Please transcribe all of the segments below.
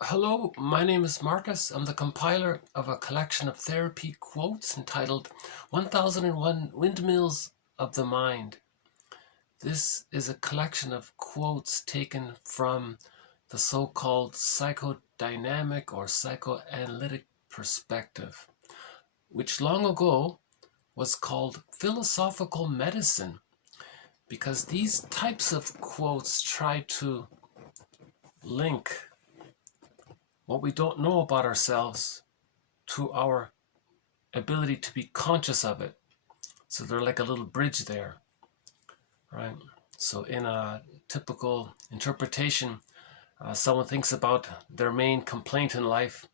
Hello, my name is Marcus. I'm the compiler of a collection of therapy quotes entitled 1001 Windmills of the Mind. This is a collection of quotes taken from the so-called psychodynamic or psychoanalytic perspective, which long ago was called philosophical medicine, because these types of quotes try to link what we don't know about ourselves to our ability to be conscious of it. So they're like a little bridge there, right? So in a typical interpretation, someone thinks about their main complaint in life,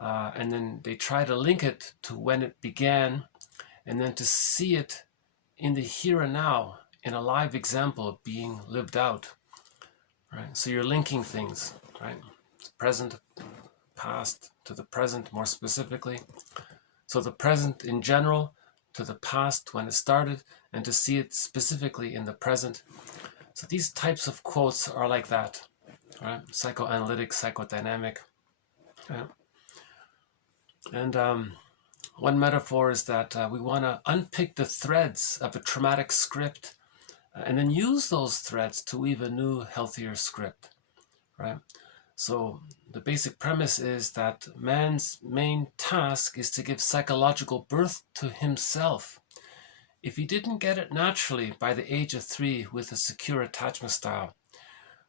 and then they try to link it to when it began, and then to see it in the here and now, in a live example being lived out, right? So you're linking things, right? Present, past to the present more specifically. So the present in general to the past when it started, and to see it specifically in the present. So these types of quotes are like that, right? Psychoanalytic, psychodynamic. Right? And one metaphor is that we want to unpick the threads of a traumatic script, and then use those threads to weave a new, healthier script, right? So the basic premise is that man's main task is to give psychological birth to himself. If he didn't get it naturally by the age of 3 with a secure attachment style,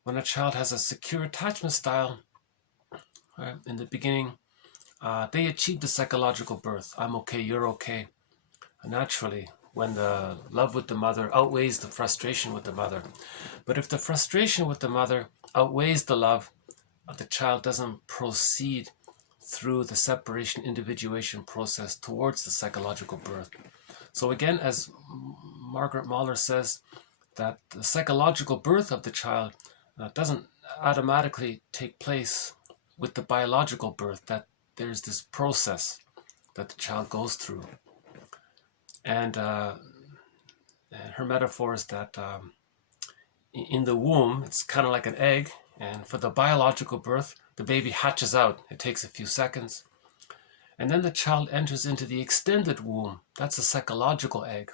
when a child has a secure attachment style, right, in the beginning, they achieve the psychological birth. I'm okay, you're okay. Naturally, when the love with the mother outweighs the frustration with the mother. But if the frustration with the mother outweighs the love, the child doesn't proceed through the separation individuation process towards the psychological birth. So again, as Margaret Mahler says, that the psychological birth of the child doesn't automatically take place with the biological birth, that there's this process that the child goes through. And her metaphor is that in the womb, it's kind of like an egg. And for the biological birth, the baby hatches out. It takes a few seconds. And then the child enters into the extended womb. That's a psychological egg.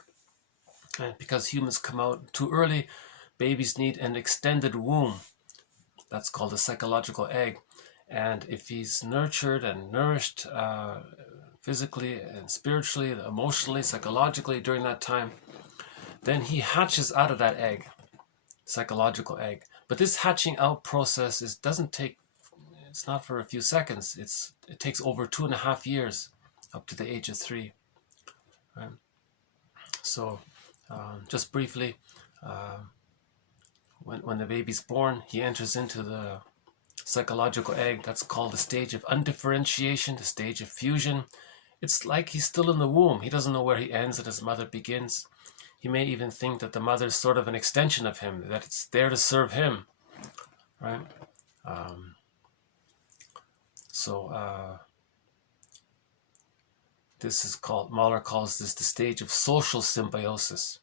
And because humans come out too early, babies need an extended womb. That's called a psychological egg. And if he's nurtured and nourished physically and spiritually, emotionally, psychologically during that time, then he hatches out of that egg, psychological egg. But this hatching out process doesn't take, it's not for a few seconds. It takes over 2.5 years, up to the age of 3. Right? So just briefly, when the baby's born, he enters into the psychological egg. That's called the stage of undifferentiation, the stage of fusion. It's like he's still in the womb. He doesn't know where he ends and his mother begins. He may even think that the mother is sort of an extension of him, that it's there to serve him, right? This is called, Mahler calls this the stage of social symbiosis.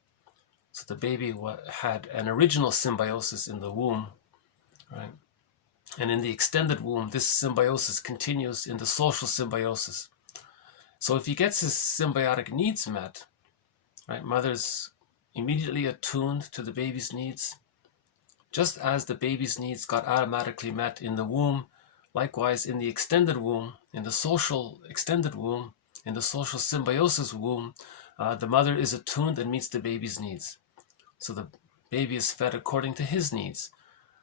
So the baby had an original symbiosis in the womb, right? And in the extended womb, this symbiosis continues in the social symbiosis. So if he gets his symbiotic needs met, right, mother's immediately attuned to the baby's needs. Just as the baby's needs got automatically met in the womb, likewise in the extended womb, in the social extended womb, in the social symbiosis womb, the mother is attuned and meets the baby's needs. So the baby is fed according to his needs,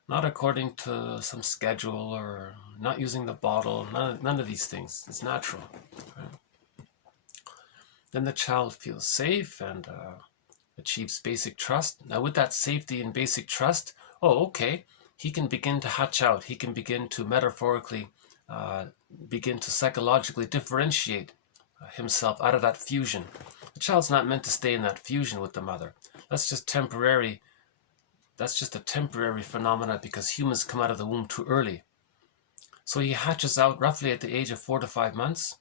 not according to some schedule or not using the bottle, none of these things. It's natural. Right? Then the child feels safe and achieves basic trust. Now with that safety and basic trust, okay, he can begin to hatch out. He can begin to metaphorically begin to psychologically differentiate himself out of that fusion. The child's not meant to stay in that fusion with the mother. That's just temporary. That's just a temporary phenomena because humans come out of the womb too early. So he hatches out roughly at the age of 4 to 5 months.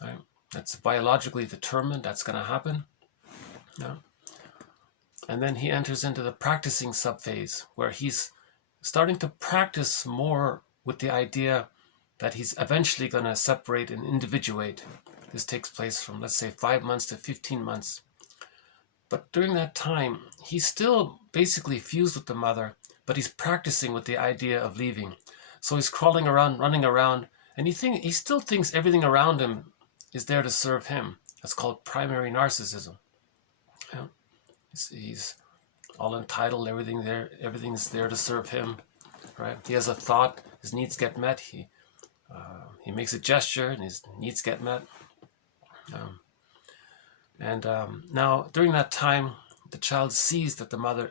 Right? That's biologically determined. That's going to happen. Yeah. And then he enters into the practicing subphase, where he's starting to practice more with the idea that he's eventually going to separate and individuate. This takes place from, let's say, 5 months to 15 months. But during that time, he's still basically fused with the mother, but he's practicing with the idea of leaving. So he's crawling around, running around, and he still thinks everything around him is there to serve him. That's called primary narcissism. Yeah. He's all entitled, everything's there to serve him. Right? He has a thought, his needs get met. He makes a gesture, and his needs get met. Now, during that time, the child sees that the mother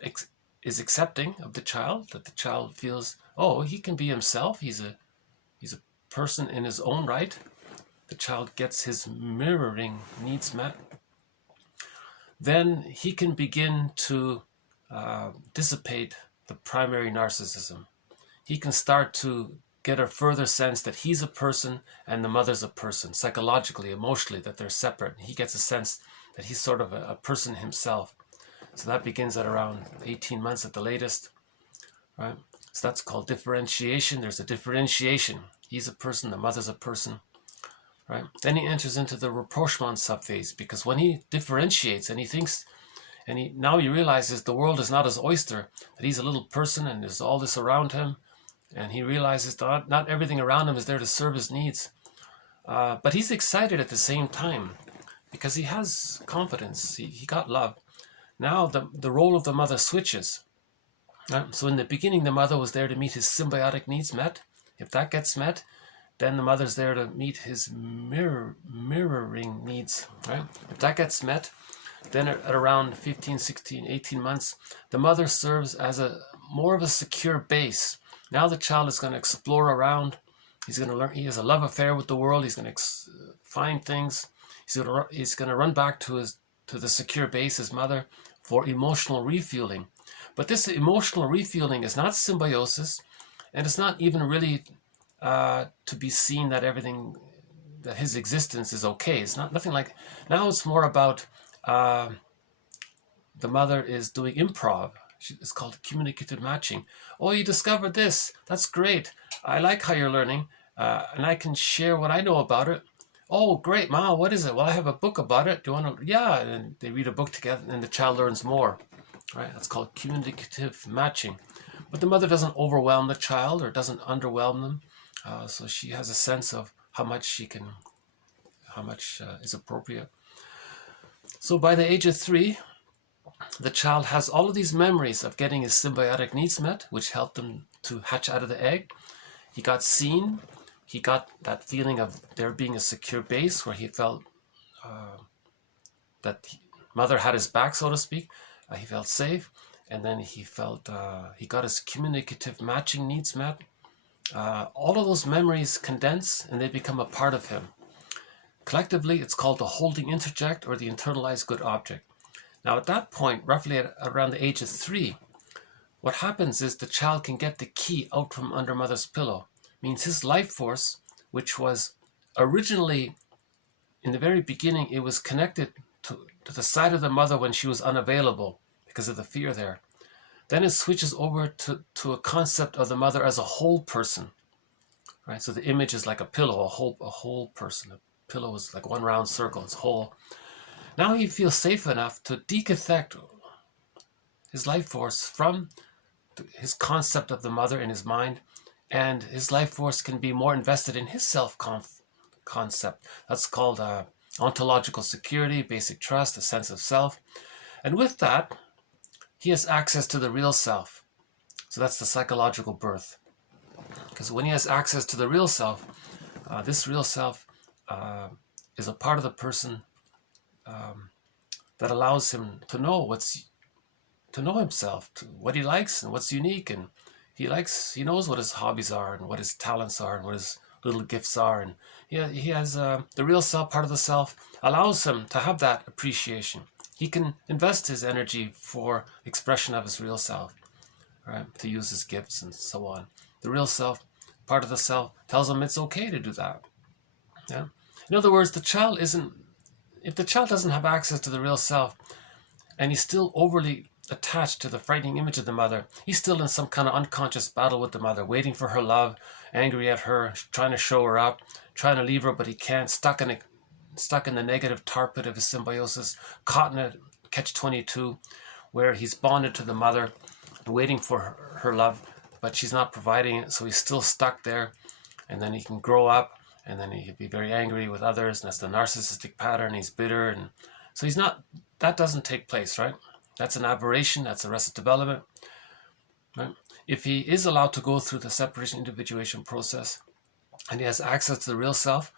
is accepting of the child, that the child feels, oh, he can be himself. He's a person in his own right. The child gets his mirroring needs met. Then he can begin to dissipate the primary narcissism. He can start to get a further sense that he's a person and the mother's a person, psychologically, emotionally, that they're separate. He gets a sense that he's sort of a person himself. So that begins at around 18 months at the latest, right? So that's called differentiation. There's a differentiation. He's a person, the mother's a person, right? Then he enters into the rapprochement subphase, because when he differentiates and he thinks, now he realizes the world is not his oyster, that he's a little person and there's all this around him, and he realizes that not everything around him is there to serve his needs. But he's excited at the same time because he has confidence. He got love. Now the role of the mother switches. So in the beginning, the mother was there to meet his symbiotic needs met. If that gets met, then the mother's there to meet his mirroring needs. Right? If that gets met, then at around 15, 16, 18 months, the mother serves as more of a secure base. Now the child is going to explore around. He's going to learn. He has a love affair with the world. He's going to find things. He's going to run back to the secure base, his mother, for emotional refueling. But this emotional refueling is not symbiosis, and it's not even really to be seen that that his existence is okay. It's nothing like. Now it's more about the mother is doing improv. It's called communicative matching. Oh, you discovered this. That's great. I like how you're learning, and I can share what I know about it. Oh, great, Ma, what is it? Well, I have a book about it. Do you want to? Yeah, and they read a book together, and the child learns more. Right? That's called communicative matching. But the mother doesn't overwhelm the child or doesn't underwhelm them, so she has a sense of how much is appropriate. So by the age of 3, the child has all of these memories of getting his symbiotic needs met, which helped him to hatch out of the egg. He got seen. He got that feeling of there being a secure base where he felt that mother had his back, so to speak. He felt safe. And then he got his communicative matching needs met. All of those memories condense and they become a part of him. Collectively, it's called the holding interject or the internalized good object. Now, at that point, roughly around the age of 3, what happens is the child can get the key out from under mother's pillow. Means his life force, which was originally, in the very beginning, it was connected to the side of the mother when she was unavailable because of the fear there. Then it switches over to a concept of the mother as a whole person. Right? So the image is like a pillow, a whole person. A pillow is like one round circle, it's whole. Now he feels safe enough to decathect his life force from his concept of the mother in his mind, and his life force can be more invested in his self-concept. That's called ontological security, basic trust, a sense of self. And with that, he has access to the real self. So that's the psychological birth. Because when he has access to the real self, this real self is a part of the person that allows him to know himself, what he likes and what's unique, and he knows what his hobbies are and what his talents are and what his little gifts are, and he has the real self, part of the self, allows him to have that appreciation. He can invest his energy for expression of his real self, right? To use his gifts and so on. The real self, part of the self, tells him it's okay to do that. Yeah. In other words, if the child doesn't have access to the real self, and he's still overly attached to the frightening image of the mother. He's still in some kind of unconscious battle with the mother, waiting for her love, angry at her, trying to show her up, trying to leave her, but he can't, stuck in the negative tar pit of his symbiosis, caught in a catch-22, where he's bonded to the mother, waiting for her love, but she's not providing it, so he's still stuck there. And then he can grow up, and then he can be very angry with others, and that's the narcissistic pattern. He's bitter, and so he's not, that doesn't take place, right? That's an aberration, that's arrested development, right? If he is allowed to go through the separation individuation process, and he has access to the real self,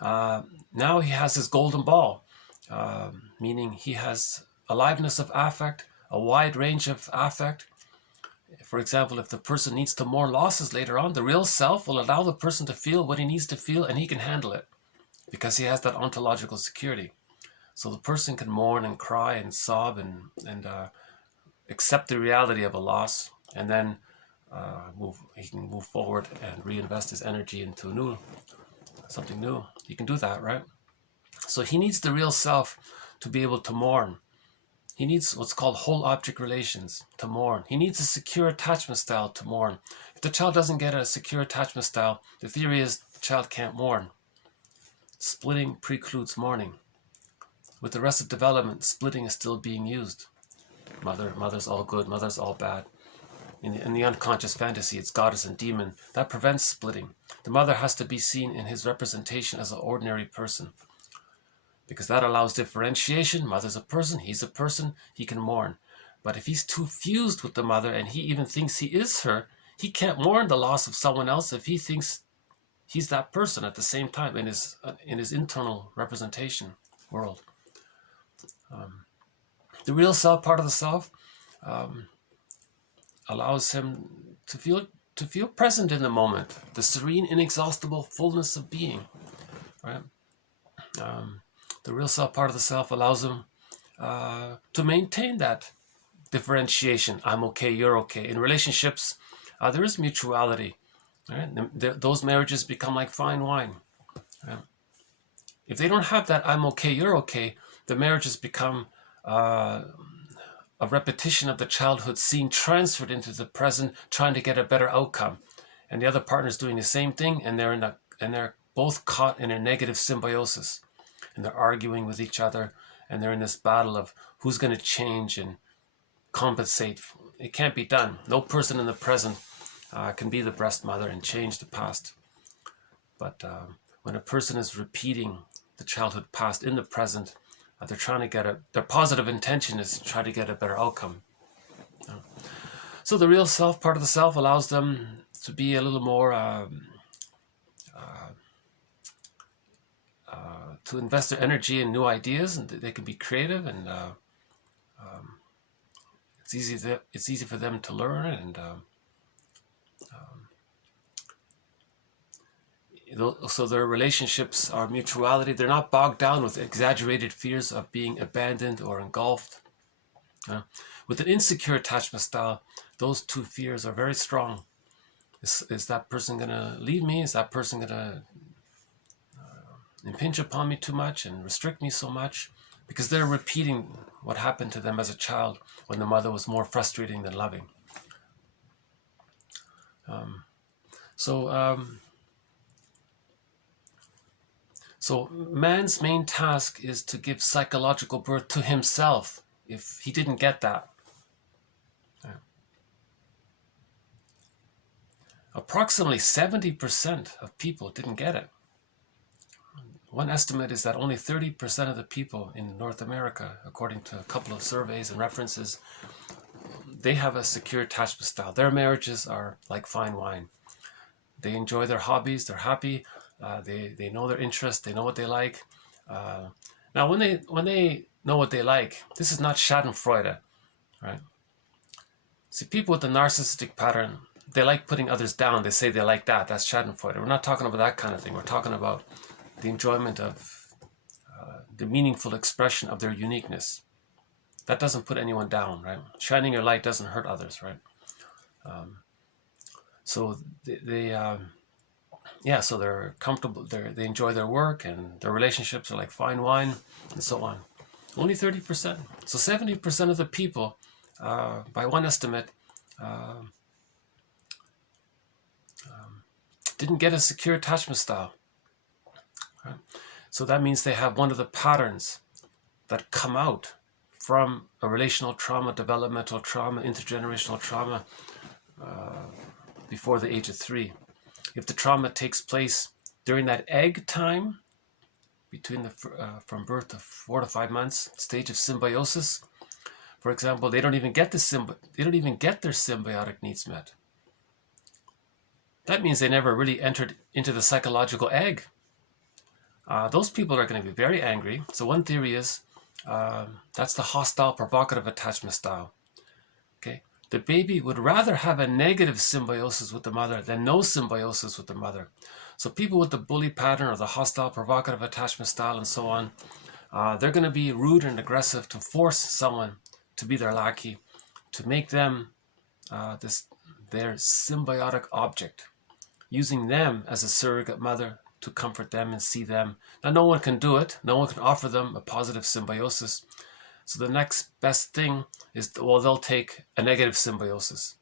now he has his golden ball, meaning he has aliveness of affect, a wide range of affect. For example, if the person needs to mourn losses later on, the real self will allow the person to feel what he needs to feel, and he can handle it because he has that ontological security. So the person can mourn and cry and sob and accept the reality of a loss, and then he can move forward and reinvest his energy into something new. He can do that, right? So he needs the real self to be able to mourn. He needs what's called whole object relations to mourn. He needs a secure attachment style to mourn. If the child doesn't get a secure attachment style, the theory is the child can't mourn. Splitting precludes mourning. With arrested development, splitting is still being used. Mother's all good, mother's all bad. In the unconscious fantasy, it's goddess and demon. That prevents splitting. The mother has to be seen in his representation as an ordinary person, because that allows differentiation. Mother's a person, he's a person, he can mourn. But if he's too fused with the mother and he even thinks he is her, he can't mourn the loss of someone else if he thinks he's that person at the same time in his internal representation world. The real self, part of the self, allows him to feel present in the moment, the serene, inexhaustible fullness of being, right? The real self, part of the self, allows him to maintain that differentiation. I'm okay, you're okay. In relationships, there is mutuality. Right? Those marriages become like fine wine. Right? If they don't have that I'm okay, you're okay, the marriages become a repetition of the childhood scene transferred into the present, trying to get a better outcome. And the other partner's doing the same thing, and they're both caught in a negative symbiosis. And they're arguing with each other, and they're in this battle of who's going to change and compensate. It can't be done. No person in the present can be the breast mother and change the past. But when a person is repeating the childhood past in the present, they're trying to get their positive intention is to try to get a better outcome. So the real self, part of the self, allows them to be a little more to invest their energy in new ideas, and they can be creative, and it's easy for them to learn, and so their relationships are mutuality. They're not bogged down with exaggerated fears of being abandoned or engulfed. With an insecure attachment style, those two fears are very strong. Is that person going to leave me? Is that person going to impinge upon me too much and restrict me so much? Because they're repeating what happened to them as a child when the mother was more frustrating than loving. So man's main task is to give psychological birth to himself if he didn't get that. Approximately 70% of people didn't get it. One estimate is that only 30% of the people in North America, according to a couple of surveys and references, they have a secure attachment style. Their marriages are like fine wine. They enjoy their hobbies, they're happy, they know their interests, they know what they like. Now when they know what they like, this is not schadenfreude, right? See, people with the narcissistic pattern, they like putting others down. They say they like that. That's schadenfreude. We're not talking about that kind of thing. We're talking about the enjoyment of the meaningful expression of their uniqueness. That doesn't put anyone down, right? Shining your light doesn't hurt others, right? So so they're comfortable. They enjoy their work, and their relationships are like fine wine, and so on. Only 30%. So 70% of the people by one estimate, didn't get a secure attachment style. Right? So that means they have one of the patterns that come out from a relational trauma, developmental trauma, intergenerational trauma before the age of 3. If the trauma takes place during that egg time, between from birth to 4 to 5 months, stage of symbiosis, for example, they don't even get their symbiotic needs met. That means they never really entered into the psychological egg. Those people are going to be very angry. So one theory is that's the hostile provocative attachment style. Okay, the baby would rather have a negative symbiosis with the mother than no symbiosis with the mother. So people with the bully pattern or the hostile provocative attachment style and so on, they're going to be rude and aggressive to force someone to be their lackey, to make them their symbiotic object, using them as a surrogate mother to comfort them and see them. Now, no one can do it. No one can offer them a positive symbiosis. So the next best thing is, well, they'll take a negative symbiosis.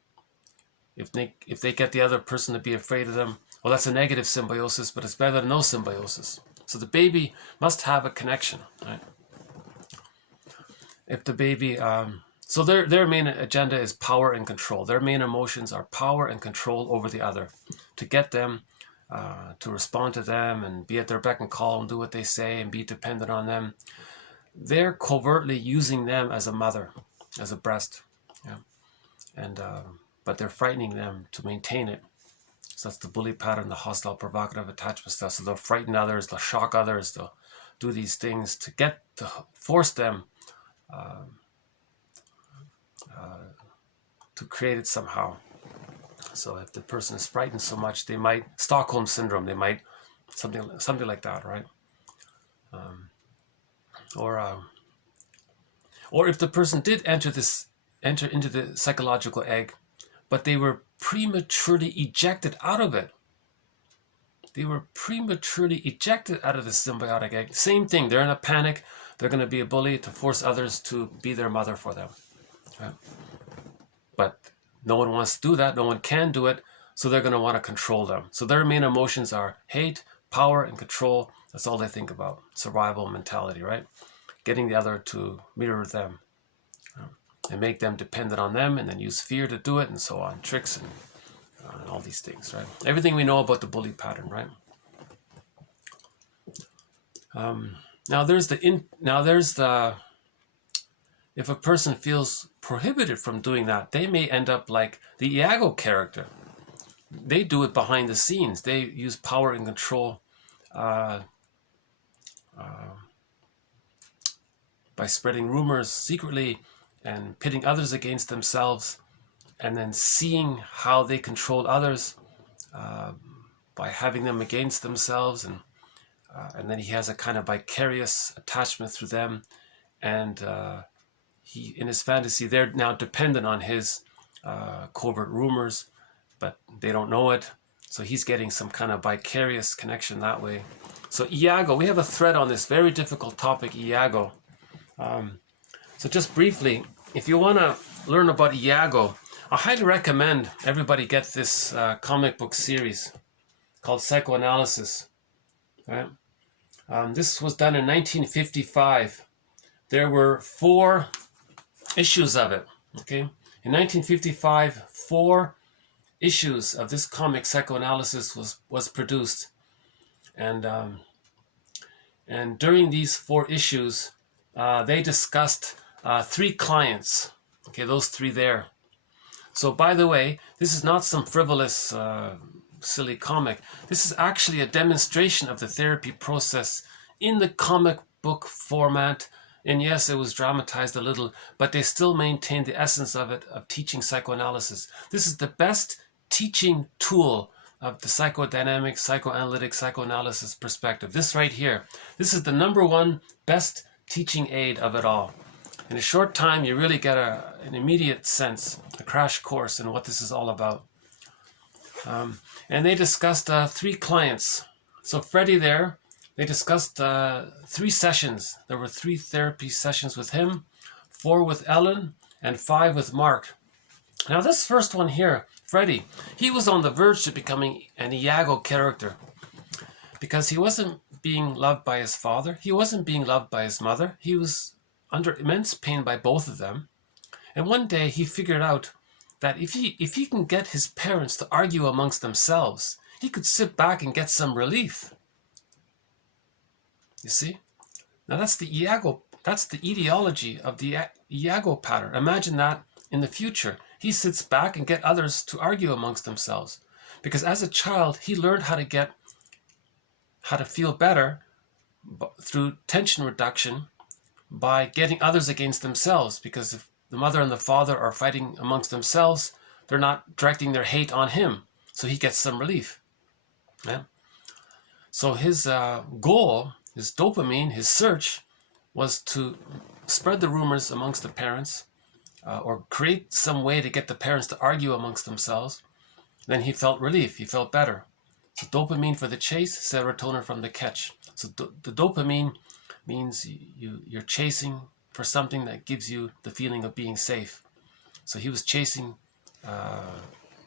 If they get the other person to be afraid of them, well, that's a negative symbiosis, but it's better than no symbiosis. So the baby must have a connection, right? If the baby, so their main agenda is power and control. Their main emotions are power and control over the other, to get them to respond to them and be at their beck and call and do what they say and be dependent on them. They're covertly using them as a mother, as a breast, yeah. And but they're frightening them to maintain it. So that's the bully pattern, the hostile provocative attachment stuff. So they'll frighten others, they'll shock others, they'll do these things to force them to create it somehow. So if the person is frightened so much, they might Stockholm syndrome. They might something like that, right? Or if the person did enter into the psychological egg, but they were prematurely ejected out of it. They were prematurely ejected out of the symbiotic egg. Same thing. They're in a panic. They're going to be a bully to force others to be their mother for them. Right? But no one wants to do that. No one can do it. So they're going to want to control them. So their main emotions are hate, power, and control. That's all they think about. Survival mentality, right? Getting the other to mirror them and make them dependent on them, and then use fear to do it, and so on. Tricks and all these things, right? Everything we know about the bully pattern, right? Now there's the if a person feels prohibited from doing that, they may end up like the Iago character. They do it behind the scenes. They use power and control by spreading rumors secretly and pitting others against themselves, and then seeing how they control others by having them against themselves, and then he has a kind of vicarious attachment through them, and he, in his fantasy, they're now dependent on his covert rumors, but they don't know it. So he's getting some kind of vicarious connection that way. So Iago, we have a thread on this very difficult topic, Iago. So just briefly, if you want to learn about Iago, I highly recommend everybody get this comic book series called Psychoanalysis. Right? This was done in 1955. There were 4 issues of it. Okay, in 1955, 4 issues of this comic Psychoanalysis was produced, and during these 4 issues, they discussed 3 clients. Okay, those 3 there. So, by the way, this is not some frivolous, silly comic. This is actually a demonstration of the therapy process in the comic book format. And yes, it was dramatized a little, but they still maintain the essence of it, of teaching psychoanalysis. This is the best teaching tool of the psychodynamic, psychoanalytic, psychoanalysis perspective. This right here. This is the #1 best teaching aid of it all. In a short time, you really get an immediate sense, a crash course in what this is all about. And they discussed 3 clients. So Freddie there, they discussed 3 sessions. There were 3 therapy sessions with him, 4 with Ellen, and 5 with Mark. Now this first one here, Freddy, he was on the verge to becoming an Iago character because he wasn't being loved by his father. He wasn't being loved by his mother. He was under immense pain by both of them. And one day he figured out that if he can get his parents to argue amongst themselves, he could sit back and get some relief. You see? Now that's the Iago, that's the etiology of the Iago pattern. Imagine that in the future. He sits back and get others to argue amongst themselves. Because as a child, he learned how to feel better through tension reduction by getting others against themselves. Because if the mother and the father are fighting amongst themselves, they're not directing their hate on him. So he gets some relief. Yeah? So his goal, his dopamine, his search, was to spread the rumors amongst the parents, or create some way to get the parents to argue amongst themselves. Then he felt relief, he felt better. So dopamine for the chase, serotonin from the catch. So the dopamine means you're chasing for something that gives you the feeling of being safe. So he was chasing,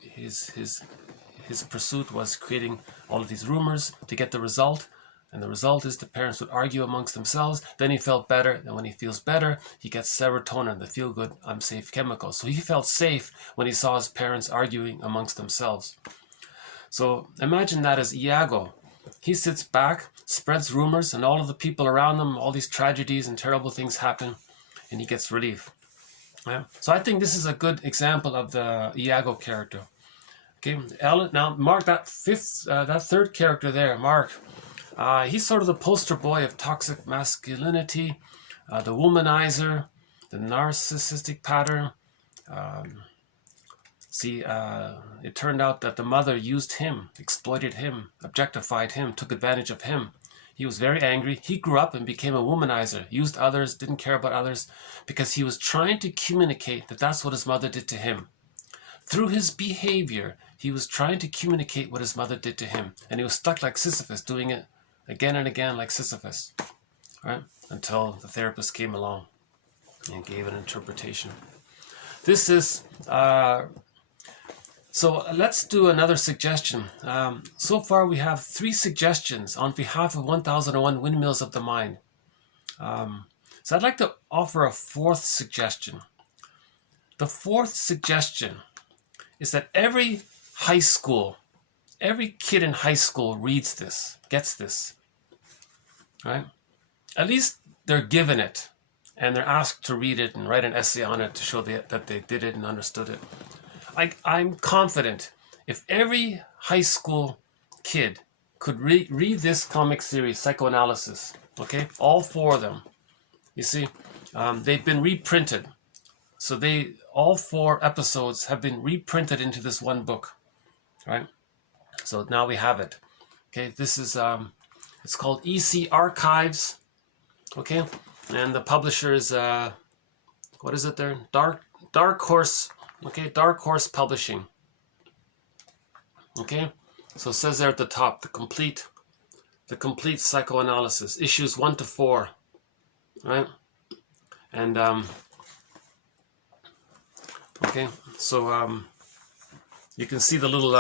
his pursuit was creating all of these rumors to get the result. And the result is the parents would argue amongst themselves. Then he felt better. And when he feels better, he gets serotonin, the feel-good, I'm safe chemical. So he felt safe when he saw his parents arguing amongst themselves. So imagine that as Iago. He sits back, spreads rumors, and all of the people around him, all these tragedies and terrible things happen, and he gets relief. Yeah? So I think this is a good example of the Iago character. Okay, now Mark, that third character there, Mark, he's sort of the poster boy of toxic masculinity, the womanizer, the narcissistic pattern. It turned out that the mother used him, exploited him, objectified him, took advantage of him. He was very angry. He grew up and became a womanizer, used others, didn't care about others, because he was trying to communicate that that's what his mother did to him. Through his behavior, he was trying to communicate what his mother did to him. And he was stuck like Sisyphus, doing it again and again like Sisyphus, right? Until the therapist came along and gave an interpretation. This is, so let's do another suggestion. So far we have 3 suggestions on behalf of 1001 Windmills of the Mind. So I'd like to offer a 4th suggestion. The 4th suggestion is that every kid in high school reads this, gets this, right? At least they're given it, and they're asked to read it and write an essay on it to show that they did it and understood it. I'm confident if every high school kid could read this comic series, Psychoanalysis, okay, all 4 of them, you see, they've been reprinted. So all 4 episodes have been reprinted into this one book, right? So now we have it. Okay, this is, it's called EC Archives, okay? And the publisher is, what is it there? Dark Horse, okay? Dark Horse Publishing, okay? So it says there at the top, the complete psychoanalysis, issues 1 to 4, right? And, okay, so you can see the little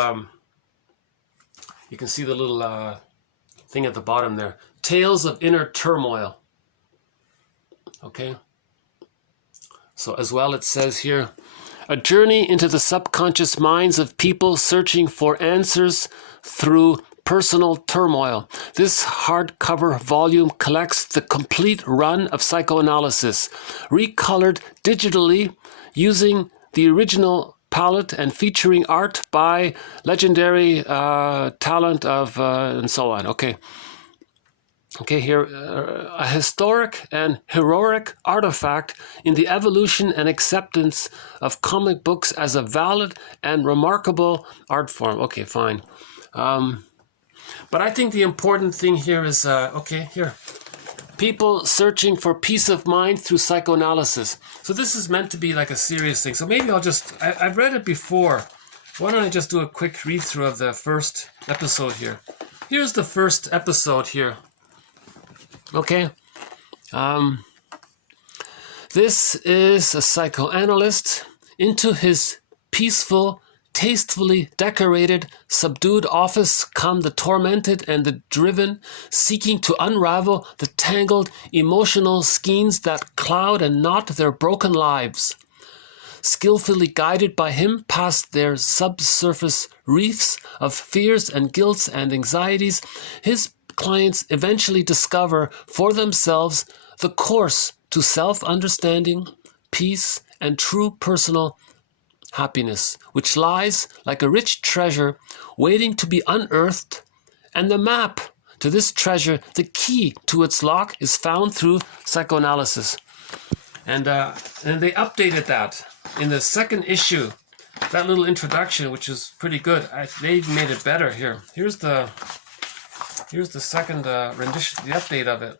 thing at the bottom there. Tales of Inner Turmoil. Okay. So as well it says here, a journey into the subconscious minds of people searching for answers through personal turmoil. This hardcover volume collects the complete run of psychoanalysis, recolored digitally using the original palette and featuring art by legendary talent of and so on. Okay. Okay, here, a historic and heroic artifact in the evolution and acceptance of comic books as a valid and remarkable art form. Okay, fine. But I think the important thing here is, okay, here. People searching for peace of mind through psychoanalysis. So this is meant to be like a serious thing. So maybe I'll just, I've read it before. Why don't I just do a quick read through of the first episode here. Here's the first episode here. Okay. This is a psychoanalyst. Into his peaceful, tastefully decorated, subdued office come the tormented and the driven, seeking to unravel the tangled emotional skeins that cloud and knot their broken lives. Skillfully guided by him past their subsurface reefs of fears and guilts and anxieties, his clients eventually discover for themselves the course to self-understanding, peace, and true personal happiness, which lies like a rich treasure waiting to be unearthed, and the map to this treasure, the key to its lock, is found through psychoanalysis. And they updated that in the second issue, that little introduction, which is pretty good. They've made it better here. Here's the second rendition, the update of it.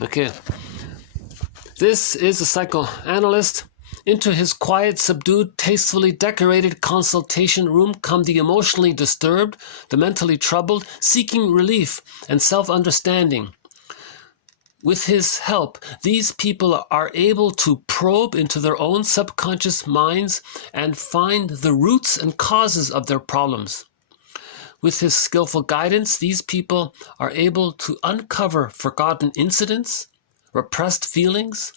Okay, this is a psychoanalyst. Into his quiet, subdued, tastefully decorated consultation room come the emotionally disturbed, the mentally troubled, seeking relief and self-understanding. With his help, these people are able to probe into their own subconscious minds and find the roots and causes of their problems. With his skillful guidance, these people are able to uncover forgotten incidents, repressed feelings,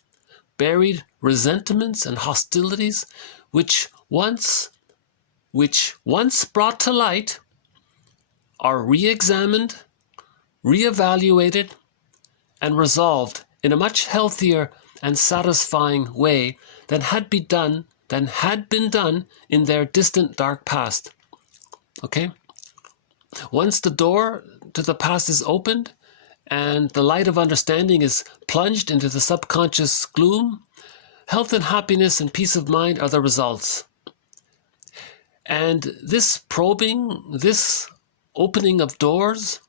buried resentments and hostilities, which once brought to light, are re-examined, re-evaluated, and resolved in a much healthier and satisfying way than had been done in their distant dark past. Okay? Once the door to the past is opened and the light of understanding is plunged into the subconscious gloom, health and happiness and peace of mind are the results. And this probing, this opening of doors,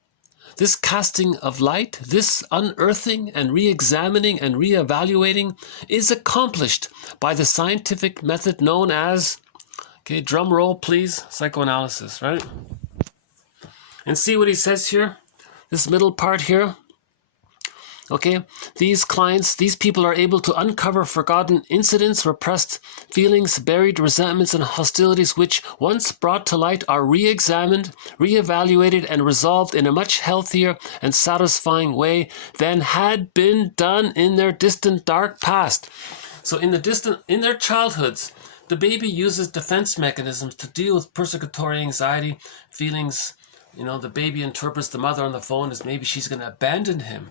this casting of light, this unearthing and re-examining and re-evaluating is accomplished by the scientific method known as, okay, drum roll please, psychoanalysis, right? And see what he says here, this middle part here. Okay, these people are able to uncover forgotten incidents, repressed feelings, buried resentments and hostilities which, once brought to light, are re-examined, re-evaluated and resolved in a much healthier and satisfying way than had been done in their distant dark past. So in their childhoods, the baby uses defense mechanisms to deal with persecutory anxiety, feelings. You know, the baby interprets the mother on the phone as maybe she's going to abandon him.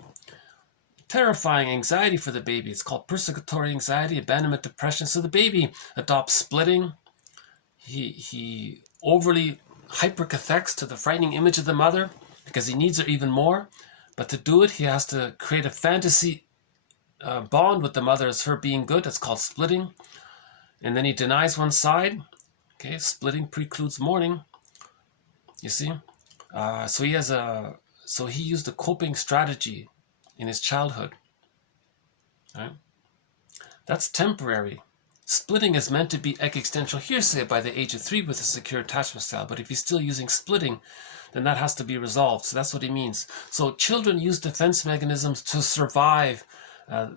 Terrifying anxiety for the baby. It's called persecutory anxiety, abandonment depression. So the baby adopts splitting. He overly hypercathects to the frightening image of the mother because he needs her even more. But to do it, he has to create a fantasy bond with the mother as her being good. That's called splitting. And then he denies one side. Okay, splitting precludes mourning. You see? So he used a coping strategy in his childhood. Right? That's temporary. Splitting is meant to be existential hearsay by the age of 3 with a secure attachment style. But if he's still using splitting, then that has to be resolved. So that's what he means. So children use defense mechanisms to survive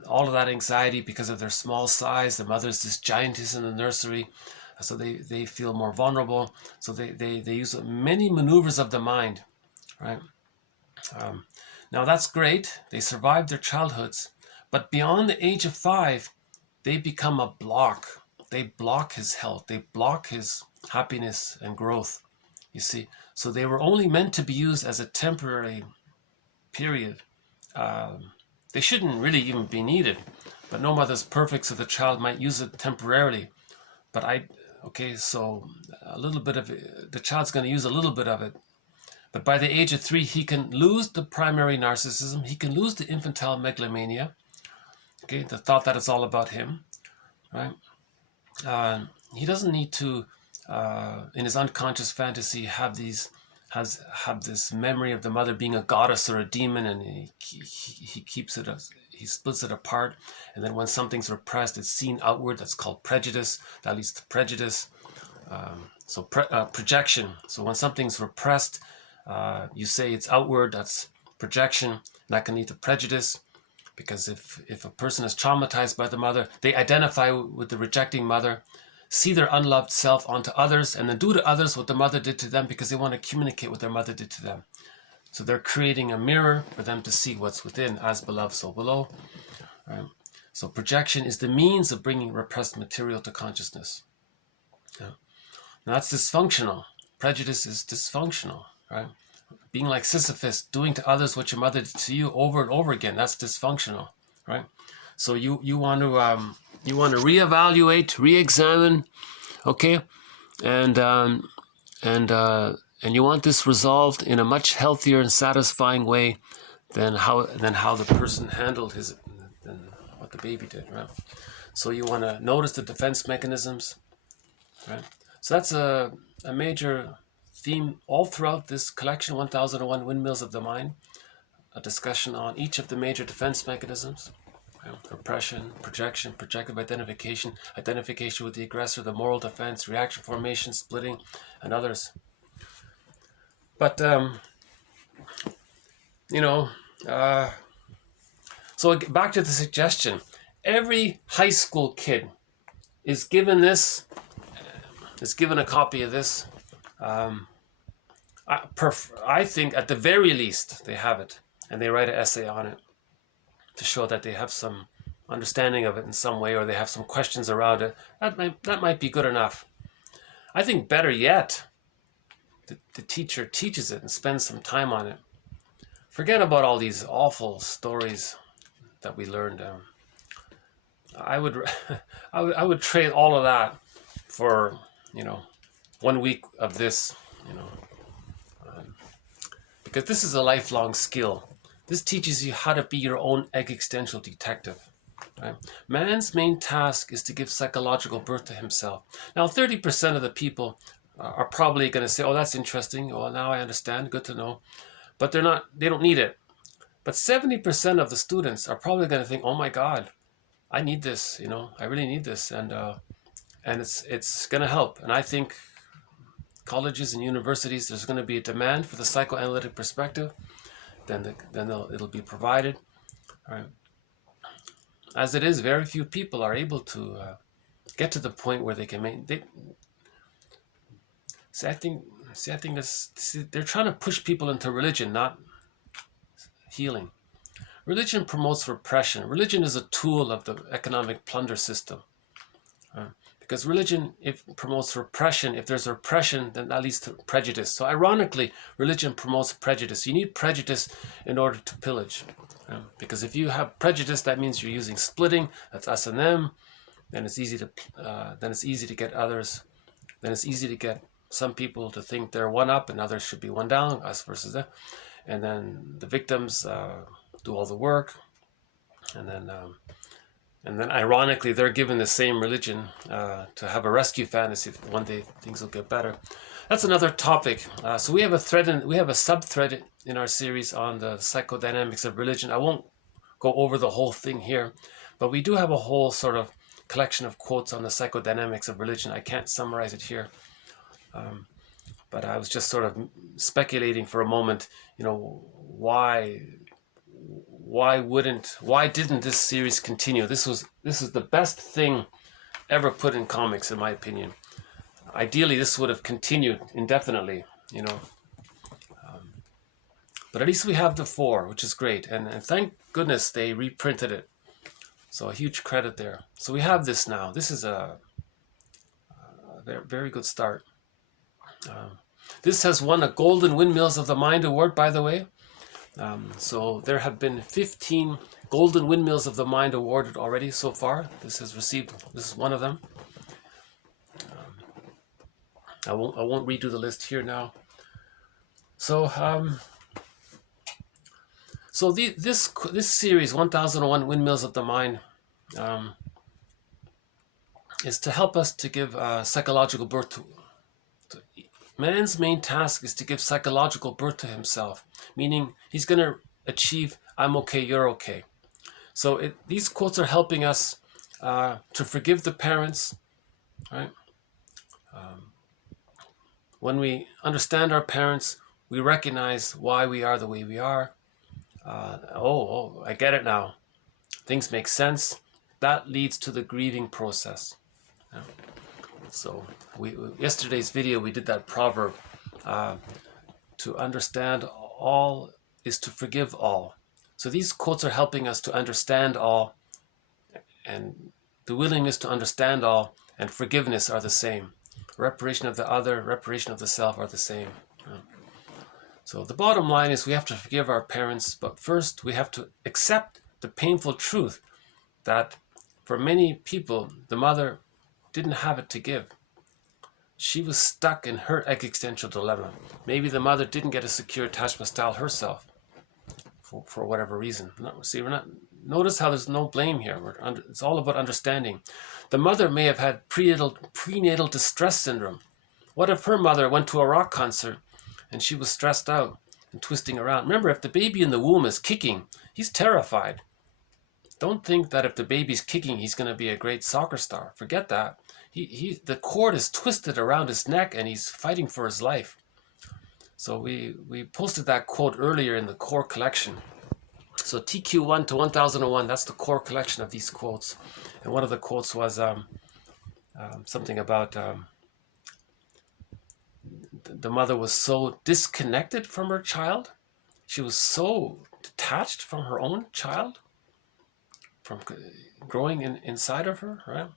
all of that anxiety because of their small size. The mother's this giantess in the nursery. So they feel more vulnerable. So they use many maneuvers of the mind, right? Now that's great. They survived their childhoods. But beyond the age of 5, they become a block. They block his health. They block his happiness and growth, you see. So they were only meant to be used as a temporary period. They shouldn't really even be needed. But no mother's perfect, so the child might use it temporarily. But so a little bit of it, the child's going to use a little bit of it. But by the age of 3, he can lose the primary narcissism. He can lose the infantile megalomania. Okay, the thought that it's all about him, right? He doesn't need to, in his unconscious fantasy, have this memory of the mother being a goddess or a demon, and he keeps it as, he splits it apart, and then when something's repressed, it's seen outward. That's called prejudice. That leads to prejudice. Projection. So when something's repressed, You say it's outward, that's projection. That can lead to prejudice, because if a person is traumatized by the mother, they identify with the rejecting mother, see their unloved self onto others, and then do to others what the mother did to them because they want to communicate what their mother did to them. So they're creating a mirror for them to see what's within, as beloved, so below. Right? So projection is the means of bringing repressed material to consciousness. Yeah. Now that's dysfunctional. Prejudice is dysfunctional, right? Being like Sisyphus, doing to others what your mother did to you over and over again, that's dysfunctional, right? So you want to reevaluate, re-examine, okay, and you want this resolved in a much healthier and satisfying way than how the person handled than what the baby did, right? So you want to notice the defense mechanisms, right? So that's a major theme all throughout this collection, 1001 Windmills of the Mind, a discussion on each of the major defense mechanisms. Repression, projection, projective identification, identification with the aggressor, the moral defense, reaction formation, splitting, and others. But, so back to the suggestion. Every high school kid is given this, is given a copy of this. I think at the very least they have it, and they write an essay on it to show that they have some understanding of it in some way, or they have some questions around it. That might be good enough. I think better yet, the teacher teaches it and spends some time on it. Forget about all these awful stories that we learned. I would trade all of that for 1 week of this, because this is a lifelong skill. This teaches you how to be your own existential detective. Right? Man's main task is to give psychological birth to himself. Now, 30% of the people are probably going to say, "Oh, that's interesting. Oh, now I understand. Good to know." But they don't need it. But 70% of the students are probably going to think, "Oh my God, I need this. I really need this, and it's going to help." And I think colleges and universities, there's going to be a demand for the psychoanalytic perspective. Then it'll be provided. All right. As it is, very few people are able to get to the point where they can make. I think they're trying to push people into religion, not healing. Religion promotes repression. Religion is a tool of the economic plunder system. Because religion, if promotes repression, if there's repression, then that leads to prejudice. So ironically, religion promotes prejudice. You need prejudice in order to pillage. Because if you have prejudice, that means you're using splitting. That's us and them. Then it's easy to get others. Then it's easy to get some people to think they're one up and others should be one down, us versus them. And then the victims do all the work. And then ironically, they're given the same religion to have a rescue fantasy. One day things will get better. That's another topic. So we have a sub-thread in our series on the psychodynamics of religion. I won't go over the whole thing here, but we do have a whole sort of collection of quotes on the psychodynamics of religion. I can't summarize it here, but I was just sort of speculating for a moment. Why didn't this series continue? This is the best thing ever put in comics, in my opinion. Ideally, this would have continued indefinitely, but at least we have the 4, which is great, and thank goodness they reprinted it. So a huge credit there. So we have this now. This is a very, very good start. This has won a Golden Windmills of the Mind award, by the way. So there have been 15 Golden Windmills of the Mind awarded already so far. This is one of them. I won't redo the list here now. So this series, 1001 Windmills of the Mind, is to help us to give psychological birth to man's main task is to give psychological birth to himself, meaning he's going to achieve "I'm okay, you're okay." So these quotes are helping us to forgive the parents, right? When we understand our parents, we recognize why we are the way we are. I get it now. Things make sense. That leads to the grieving process. Yeah. So yesterday's video, we did that proverb, to understand all is to forgive all. So these quotes are helping us to understand all, and the willingness to understand all and forgiveness are the same. Reparation of the other, reparation of the self are the same. Yeah. So the bottom line is we have to forgive our parents, but first we have to accept the painful truth that for many people, the mother didn't have it to give. She was stuck in her existential dilemma. Maybe the mother didn't get a secure attachment style herself for whatever reason. Notice how there's no blame here. It's all about understanding. The mother may have had prenatal distress syndrome. What if her mother went to a rock concert and she was stressed out and twisting around? Remember, if the baby in the womb is kicking, he's terrified. Don't think that if the baby's kicking, he's going to be a great soccer star. Forget that. The cord is twisted around his neck and he's fighting for his life. So we posted that quote earlier in the core collection. So TQ1 to 1001, that's the core collection of these quotes. And one of the quotes was something about the mother was so disconnected from her child. She was so detached from her own child, from growing inside of her, right?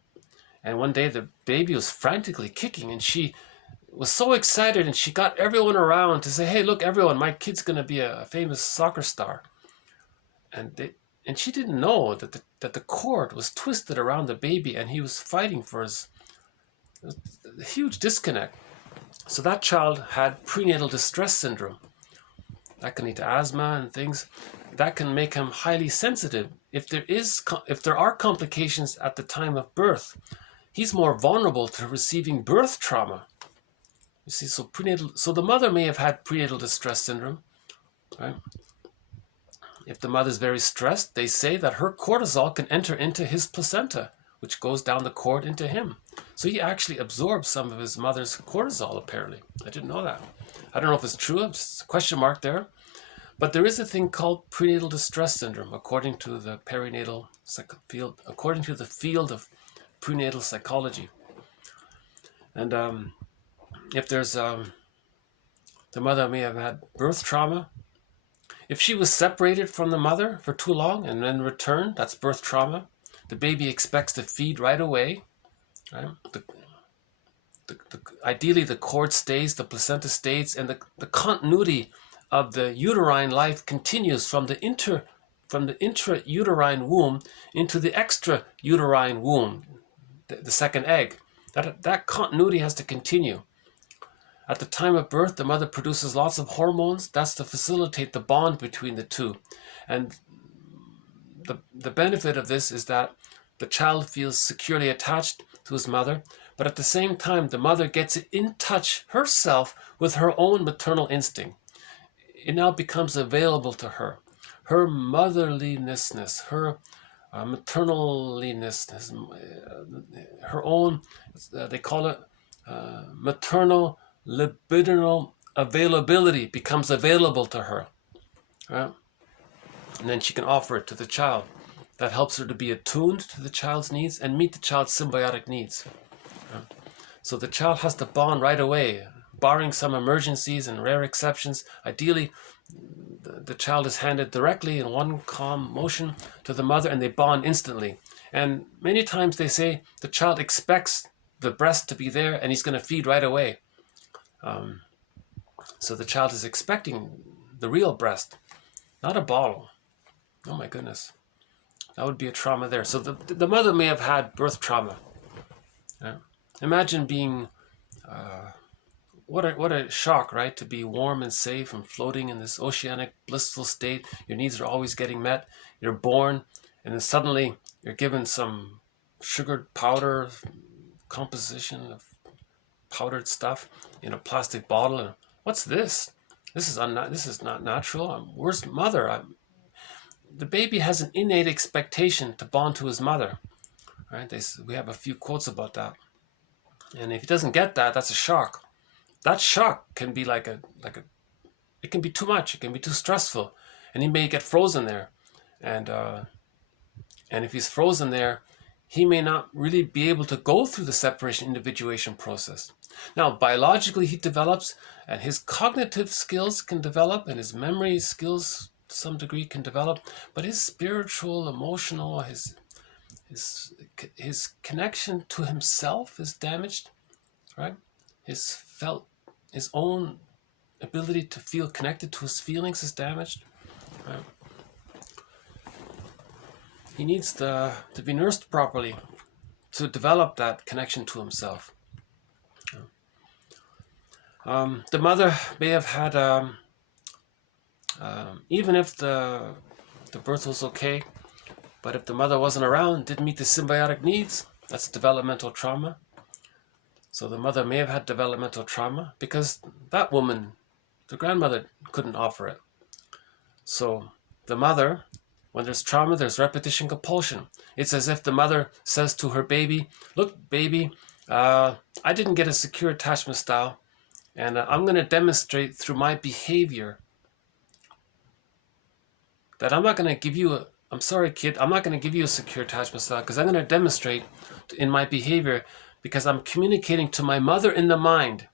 And one day the baby was frantically kicking and she was so excited and she got everyone around to say, hey, look, everyone, my kid's going to be a famous soccer star. And she didn't know that the cord was twisted around the baby and he was fighting for his huge disconnect. So that child had prenatal distress syndrome. That can lead to asthma and things. That can make him highly sensitive. If there are complications at the time of birth, he's more vulnerable to receiving birth trauma. You see, so the mother may have had prenatal distress syndrome, right? If the mother's very stressed, they say that her cortisol can enter into his placenta, which goes down the cord into him. So he actually absorbs some of his mother's cortisol, apparently. I didn't know that. I don't know if it's true, just a question mark there. But there is a thing called prenatal distress syndrome, according to the field of prenatal psychology. And if there's the mother may have had birth trauma. If she was separated from the mother for too long and then returned, that's birth trauma. The baby expects to feed right away. Right? Ideally, the cord stays, the placenta stays, and the continuity of the uterine life continues from the intrauterine womb into the extrauterine womb, the second egg. That continuity has to continue. At the time of birth, the mother produces lots of hormones. That's to facilitate the bond between the two. And the benefit of this is that the child feels securely attached to his mother, but at the same time, the mother gets in touch herself with her own maternal instinct. It now becomes available to her. Her motherliness, her maternaliness, her own, they call it maternal libidinal availability becomes available to her. Right? And then she can offer it to the child. That helps her to be attuned to the child's needs and meet the child's symbiotic needs. Right? So the child has to bond right away, barring some emergencies and rare exceptions. Ideally, the child is handed directly in one calm motion to the mother and they bond instantly. And many times they say the child expects the breast to be there and he's going to feed right away. So the child is expecting the real breast, not a bottle. Oh my goodness. That would be a trauma there. So the mother may have had birth trauma. Yeah. Imagine being, what a shock, right? To be warm and safe and floating in this oceanic blissful state. Your needs are always getting met. You're born and then suddenly you're given some sugared powder, composition of powdered stuff in a plastic bottle. And what's this? This is not natural. Where's mother? The baby has an innate expectation to bond to his mother. Right? We have a few quotes about that. And if he doesn't get that, that's a shock. That shock can be like a it can be too much. It can be too stressful, and he may get frozen there. And if he's frozen there, he may not really be able to go through the separation individuation process. Now, biologically, he develops, and his cognitive skills can develop, and his memory skills to some degree can develop, but his spiritual, emotional, his connection to himself is damaged, right? His own ability to feel connected to his feelings is damaged, right? He needs to be nursed properly to develop that connection to himself. The mother may have had, even if the birth was okay, but if the mother wasn't around, didn't meet the symbiotic needs, that's developmental trauma. So the mother may have had developmental trauma because that woman, the grandmother, couldn't offer it. So the mother, when there's trauma, there's repetition compulsion. It's as if the mother says to her baby, look, baby, I didn't get a secure attachment style, and I'm going to demonstrate through my behavior that I'm not going to give you I'm sorry, kid, I'm not going to give you a secure attachment style because I'm going to demonstrate in my behavior because I'm communicating to my mother in the mind,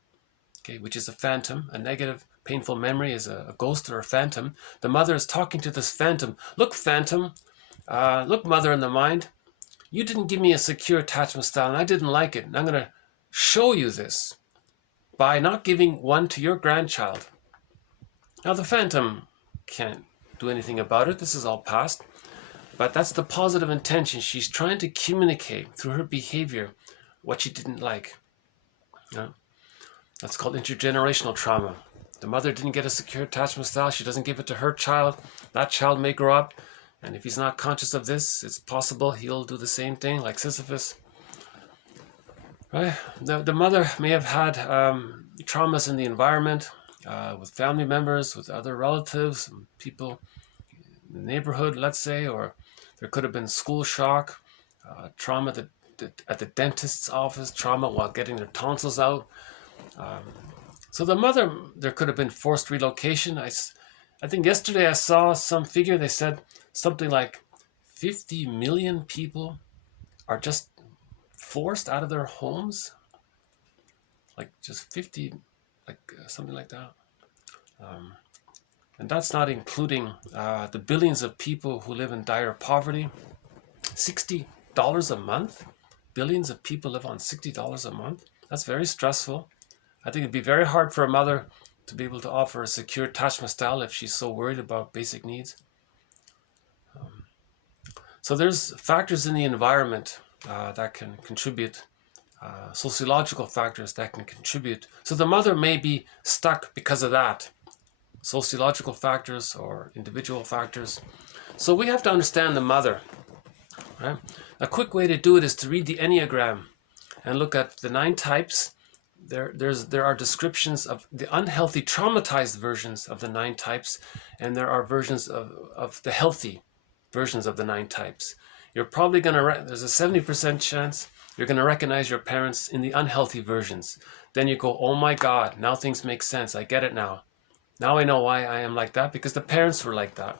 okay, which is a phantom. A negative, painful memory is a ghost or a phantom. The mother is talking to this phantom. Look, phantom, look, mother in the mind, you didn't give me a secure attachment style and I didn't like it. And I'm going to show you this by not giving one to your grandchild. Now, the phantom can't do anything about it. This is all past. But that's the positive intention. She's trying to communicate through her behavior what she didn't like. Yeah? That's called intergenerational trauma. The mother didn't get a secure attachment style. She doesn't give it to her child. That child may grow up, and if he's not conscious of this, it's possible he'll do the same thing, like Sisyphus. Right? The mother may have had traumas in the environment, with family members, with other relatives, people in the neighborhood, let's say, or there could have been school shock, trauma at the dentist's office, trauma while getting their tonsils out. So the mother, there could have been forced relocation. I think yesterday I saw some figure, they said something like 50 million people are just forced out of their homes. Like just 50, like something like that. And that's not including the billions of people who live in dire poverty. $60 a month? Billions of people live on $60 a month? That's very stressful. I think it'd be very hard for a mother to be able to offer a secure attachment style if she's so worried about basic needs. So there's factors in the environment that can contribute, sociological factors that can contribute. So the mother may be stuck because of that. Sociological factors or individual factors. So we have to understand the mother. Right? A quick way to do it is to read the Enneagram and look at the 9 types. There are descriptions of the unhealthy, traumatized versions of the 9 types, and there are versions of the healthy versions of the 9 types. You're probably going to, there's a 70% chance you're going to recognize your parents in the unhealthy versions. Then you go, oh my God, now things make sense. I get it now. Now I know why I am like that, because the parents were like that.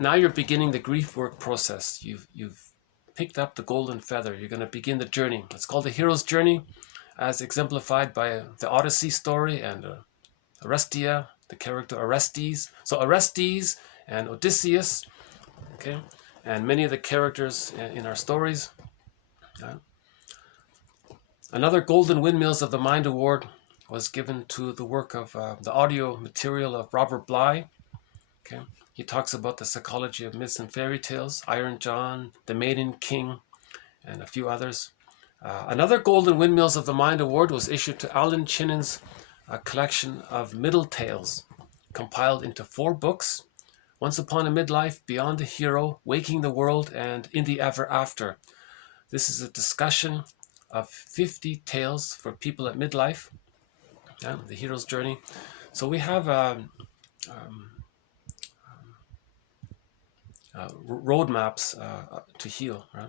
Now you're beginning the grief work process. You've picked up the golden feather. You're going to begin the journey. It's called the hero's journey, as exemplified by the Odyssey story and Orestia, the character Orestes. So Orestes and Odysseus, okay, and many of the characters in our stories. Another Golden Windmills of the Mind Award was given to the work of the audio material of Robert Bly. Okay, he talks about the psychology of myths and fairy tales, Iron John, The Maiden King, and a few others. Another Golden Windmills of the Mind Award was issued to Alan Chinnon's collection of middle tales, compiled into 4 books: Once Upon a Midlife, Beyond the Hero, Waking the World, and In the Ever After. This is a discussion of 50 tales for people at midlife, the hero's journey. So we have roadmaps to heal, right?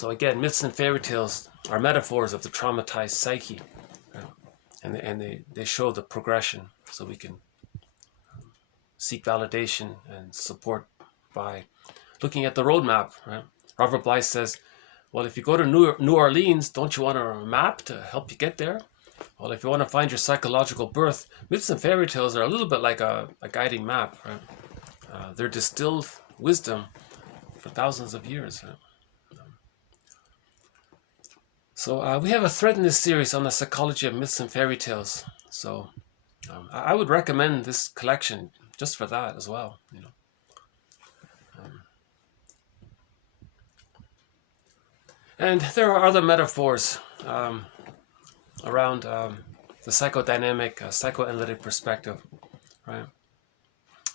So again, myths and fairy tales are metaphors of the traumatized psyche, and they show the progression, so we can seek validation and support by looking at the roadmap. Right? Robert Bly says, well, if you go to New Orleans, don't you want a map to help you get there? Well, if you want to find your psychological birth, myths and fairy tales are a little bit like a guiding map. Right? They're distilled wisdom for thousands of years. Right? So we have a thread in this series on the psychology of myths and fairy tales. So I would recommend this collection just for that as well. You know. And there are other metaphors around the psychodynamic, psychoanalytic perspective, right?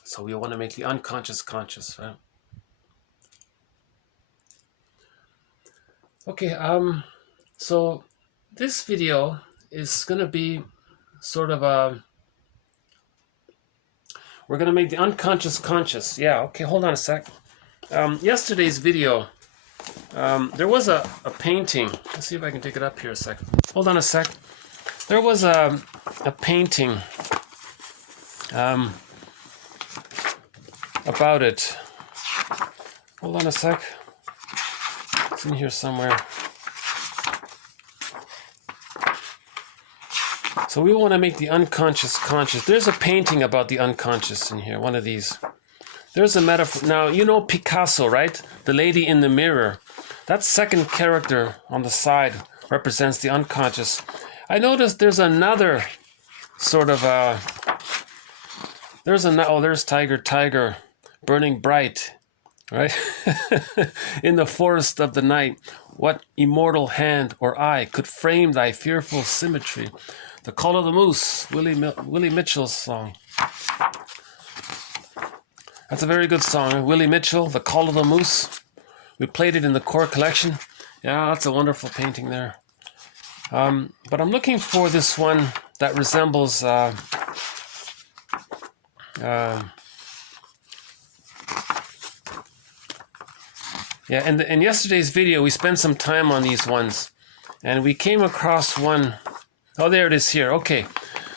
So we want to make the unconscious conscious, right? Okay, so this video is going to be sort of we're going to make the unconscious conscious. Yeah, okay, hold on a sec. Yesterday's video, there was a painting. Let's see if I can take it up here a sec. Hold on a sec. There was a painting about it. Hold on a sec. It's in here somewhere. So we want to make the unconscious conscious. There's a painting about the unconscious in here, one of these. There's a metaphor. Now, you know Picasso, right? The lady in the mirror. That second character on the side represents the unconscious. I noticed there's another sort of there's tiger burning bright, right? In the forest of the night, what immortal hand or eye could frame thy fearful symmetry? The Call of the Moose, Willie Mitchell's song. That's a very good song. Willie Mitchell, The Call of the Moose. We played it in the core collection. Yeah, that's a wonderful painting there. But I'm looking for this one that resembles yeah, in yesterday's video we spent some time on these ones, and we came across one. Oh, there it is here. Okay,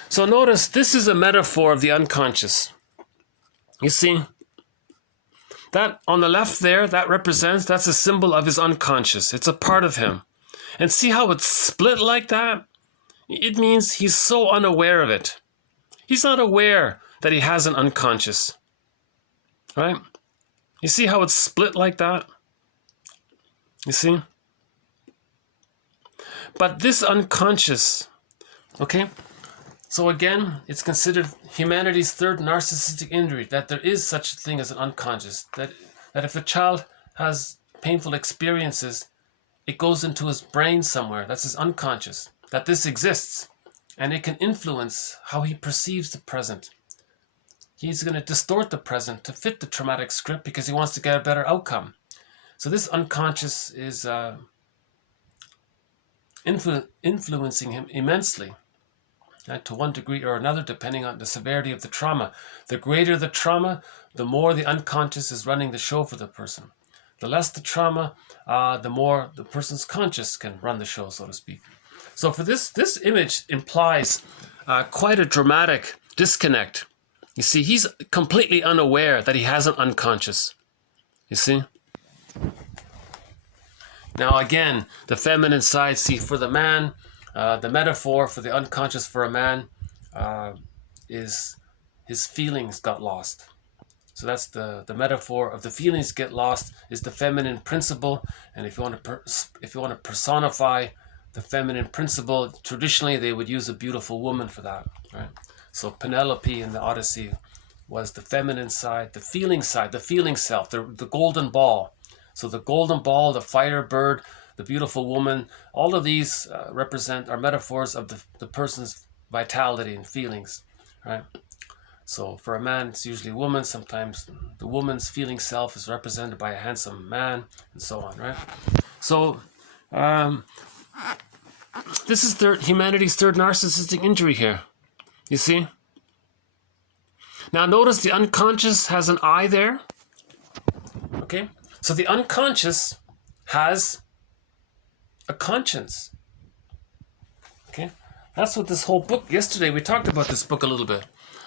so notice this is a metaphor of the unconscious. You see that on the left there, that's a symbol of his unconscious. It's a part of him. And see how it's split like that? It means he's so unaware of it. He's not aware that he has an unconscious. Right? You see how it's split like that? You see? But this unconscious, okay? So again, it's considered humanity's third narcissistic injury, that there is such a thing as an unconscious. That if a child has painful experiences, it goes into his brain somewhere. That's his unconscious. That this exists. And it can influence how he perceives the present. He's going to distort the present to fit the traumatic script because he wants to get a better outcome. So this unconscious is influencing him immensely. To one degree or another, depending on the severity of the trauma. The greater the trauma, the more the unconscious is running the show for the person. The less the trauma, the more the person's conscious can run the show, so to speak. So for this image implies quite a dramatic disconnect. You see, he's completely unaware that he has an unconscious. You see? Now again, the feminine side, see, for the man, the metaphor for the unconscious for a man is his feelings got lost. So that's the metaphor of the feelings get lost is the feminine principle. And if you want to personify the feminine principle, traditionally they would use a beautiful woman for that, right? So Penelope in the Odyssey was the feminine side, the feeling self, the golden ball. So the golden ball, the fire bird, the beautiful woman, all of these are metaphors of the person's vitality and feelings, right? So for a man, it's usually a woman. Sometimes the woman's feeling self is represented by a handsome man, and so on, right? So this is humanity's third narcissistic injury here. You see? Now notice the unconscious has an I there. Okay? So the unconscious has a conscience. Okay, that's what this whole book, yesterday we talked about this book a little bit.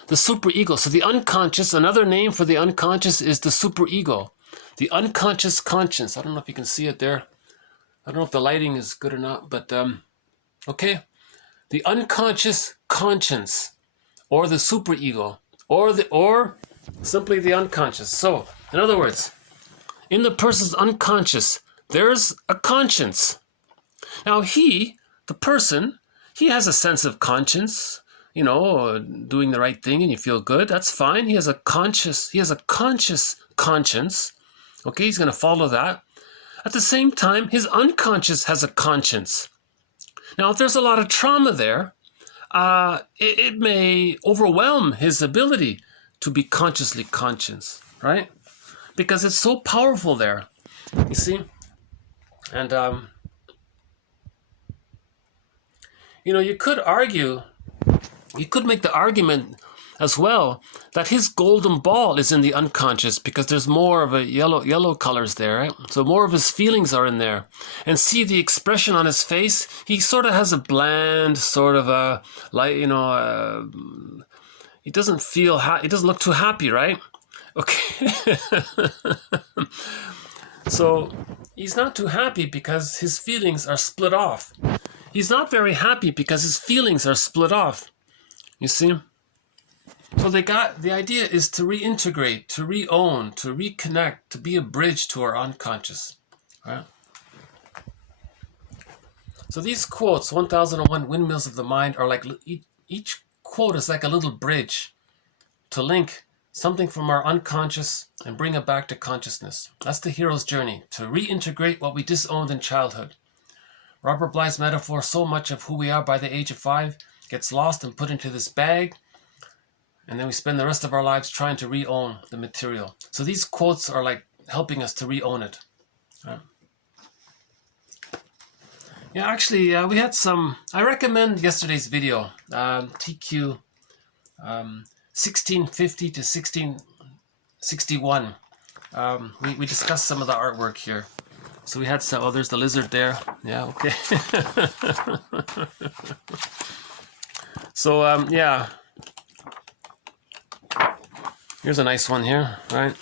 The superego. So the unconscious, another name for the unconscious is the superego. The unconscious conscience. I don't know if you can see it there. I don't know if the lighting is good or not, but okay. The unconscious conscience, or the superego, or simply the unconscious. So, in other words, in the person's unconscious, there's a conscience. Now the person, he has a sense of conscience, you know, doing the right thing and you feel good. That's fine. He has a conscious conscience. Okay, he's going to follow that. At the same time, his unconscious has a conscience. Now, if there's a lot of trauma there, it may overwhelm his ability to be consciously conscious, right? Because it's so powerful there, you see? And, you know, you could make the argument as well that his golden ball is in the unconscious because there's more of a yellow colors there, right? So more of his feelings are in there. And see the expression on his face? He sort of has a bland sort of a, like, you know, he doesn't look too happy, right? Okay. So he's not too happy because his feelings are split off. He's not very happy because his feelings are split off. You see? So the idea is to reintegrate, to re-own, to reconnect, to be a bridge to our unconscious. Right? So these quotes, 1001 Windmills of the Mind, are like, each quote is like a little bridge to link something from our unconscious and bring it back to consciousness. That's the hero's journey, to reintegrate what we disowned in childhood. Robert Bly's metaphor, so much of who we are by the age of 5 gets lost and put into this bag, and then we spend the rest of our lives trying to re-own the material. So these quotes are like helping us to re-own it. Yeah, actually, we had some... I recommend yesterday's video, TQ 1650 to 1661. We discussed some of the artwork here. So we had some... Oh, there's the lizard there. Yeah, okay. So, yeah. Here's a nice one here, right?